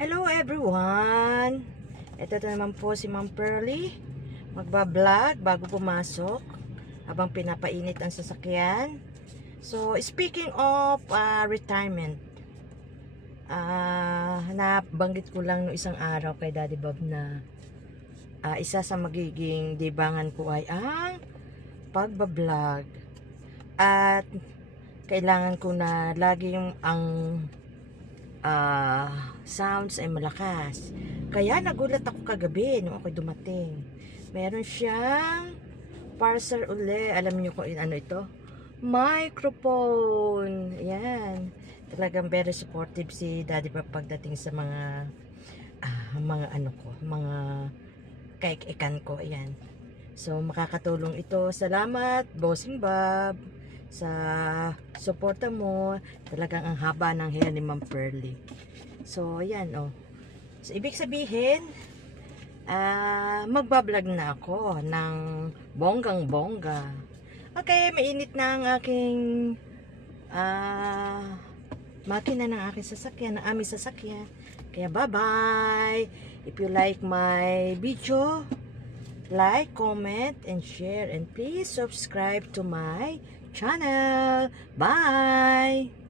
Hello everyone! Ito naman po si Ma'am Pearly. Magbablog bago pumasok habang pinapainit ang sasakyan. So, speaking of retirement, nabanggit ko lang no isang araw kay Daddy Bob na isa sa magiging dibangan ko ay ang pagbablog. At kailangan ko na lagi yung sounds ay malakas. Kaya nagulat ako kagabi nung ako dumating. Meron siyang parcel uli. Alam niyo kung ano ito? Microphone. Ayan. Talagang very supportive si Daddy pa pagdating sa mga mga kaikikan ko. Ayan. So makakatulong ito. Salamat, Bossing Bob, sa suporta mo. Talagang ang haba ng hair ni Ma'am Pearly. So, ayan, oh. So, ibig sabihin, magbablog na ako ng bonggang-bongga. Okay, mainit na ang aking makina ng aking sasakyan, ng aming sasakyan. Kaya, bye-bye! If you like my video, like, comment, and share. And please subscribe to my channel. Bye!